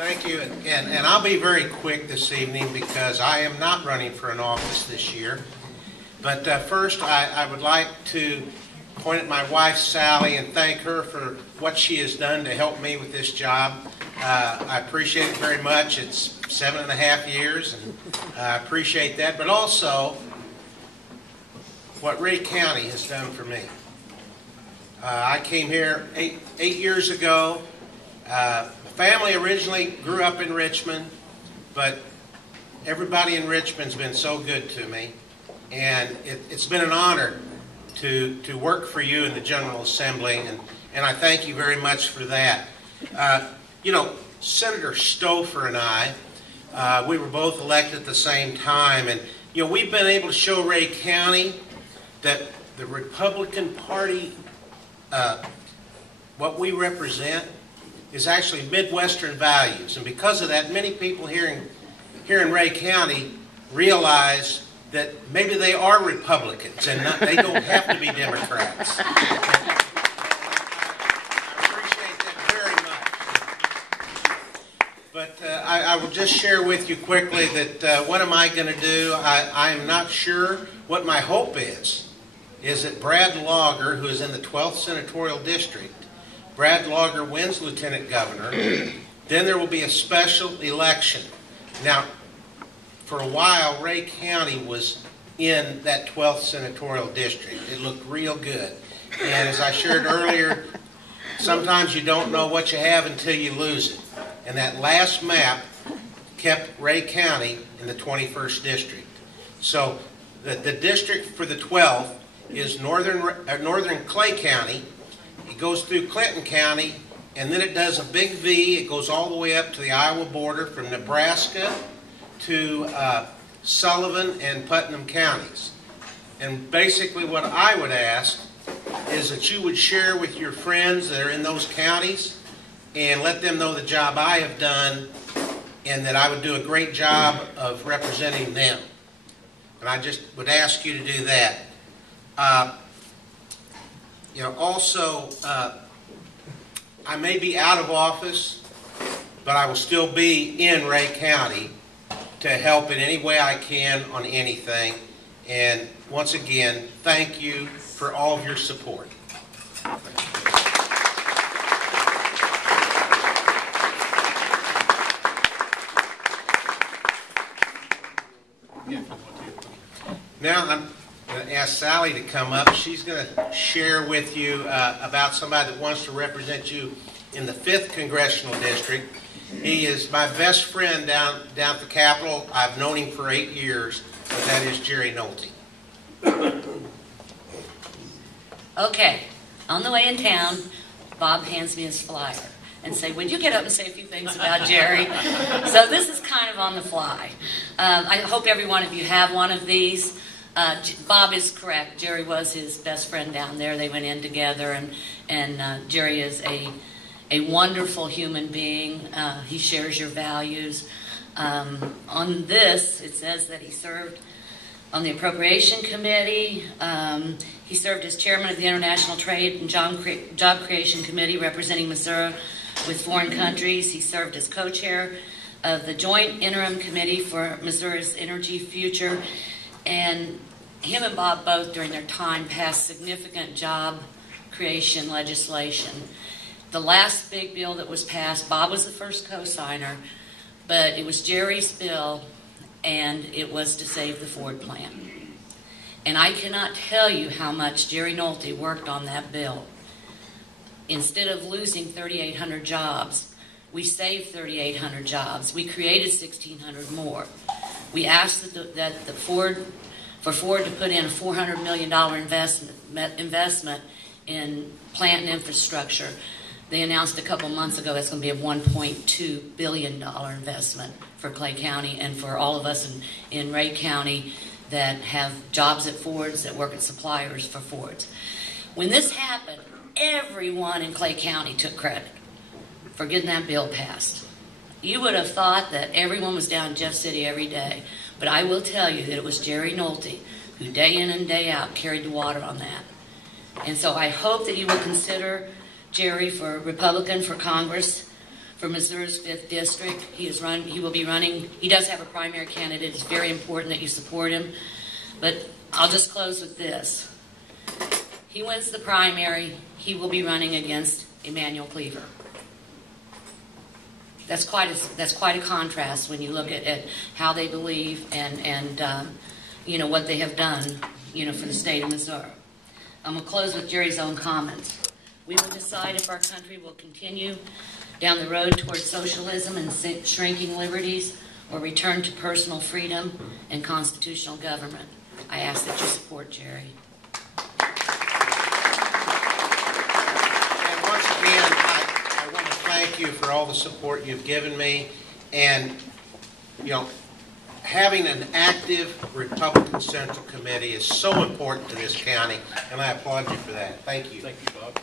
Thank you, and I'll be very quick this evening because I am not running for an office this year. But first, I would like to point at my wife, Sally, and thank her for what she has done to help me with this job. I appreciate it very much. It's 7.5 years, and I appreciate that. But also, what Ray County has done for me. I came here eight years ago. Family originally grew up in Richmond, but everybody in Richmond's been so good to me, and it's been an honor to work for you in the General Assembly, and I thank you very much for that. You know, Senator Stouffer and I, we were both elected at the same time, and you know, we've been able to show Ray County that the Republican Party, what we represent, is actually Midwestern values. And because of that, many people here in Ray County realize that maybe they are Republicans and they don't have to be Democrats. I appreciate that very much. But I will just share with you quickly that what am I going to do? I am not sure. What my hope is that Brad Lager, who is in the 12th Senatorial District, Brad Lager wins Lieutenant Governor. Then there will be a special election. Now, for a while, Ray County was in that 12th Senatorial District. It looked real good. And as I shared earlier, sometimes you don't know what you have until you lose it. And that last map kept Ray County in the 21st District. So the district for the 12th is northern Clay County. It goes through Clinton County, and then it does a big V. It goes all the way up to the Iowa border from Nebraska to Sullivan and Putnam counties. And basically what I would ask is that you would share with your friends that are in those counties and let them know the job I have done and that I would do a great job of representing them. And I just would ask you to do that. You know, also, I may be out of office, but I will still be in Ray County to help in any way I can on anything. And once again, thank you for all of your support. Now I'm going to ask Sally to come up. She's going to share with you about somebody that wants to represent you in the 5th Congressional District. He is my best friend down at the Capitol. I've known him for 8 years, but that is Jerry Nolte. Okay, on the way in town, Bob hands me his flyer and say, would you get up and say a few things about Jerry? So this is kind of on the fly. I hope every one of you have one of these. Bob is correct. Jerry was his best friend down there. They went in together, and Jerry is a wonderful human being. He shares your values. On this, it says that he served on the Appropriation Committee. He served as chairman of the International Trade and Job Creation Committee representing Missouri with foreign countries. He served as co-chair of the Joint Interim Committee for Missouri's Energy Future. And him and Bob both, during their time, passed significant job creation legislation. The last big bill that was passed, Bob was the first co-signer, but it was Jerry's bill, and it was to save the Ford plant. And I cannot tell you how much Jerry Nolte worked on that bill. Instead of losing 3,800 jobs, we saved 3,800 jobs. We created 1,600 more. We asked that Ford to put in a $400 million investment in plant and infrastructure. They announced a couple months ago that's going to be a $1.2 billion investment for Clay County and for all of us in Ray County that have jobs at Ford's, that work at suppliers for Ford's. When this happened, everyone in Clay County took credit for getting that bill passed. You would have thought that everyone was down in Jeff City every day, but I will tell you that it was Jerry Nolte who day in and day out carried the water on that. And so I hope that you will consider Jerry for Republican for Congress for Missouri's 5th District. He will be running. He does have a primary candidate. It's very important that you support him. But I'll just close with this. He wins the primary, he will be running against Emmanuel Cleaver. That's quite a contrast when you look at how they believe and what they have done, for the state of Missouri. I'm going to close with Jerry's own comments. We will decide if our country will continue down the road towards socialism and shrinking liberties or return to personal freedom and constitutional government. I ask that you support Jerry. And once again, I want to thank you for all the support you've given me. And, having an active Republican Central Committee is so important to this county, and I applaud you for that. Thank you. Thank you, Bob.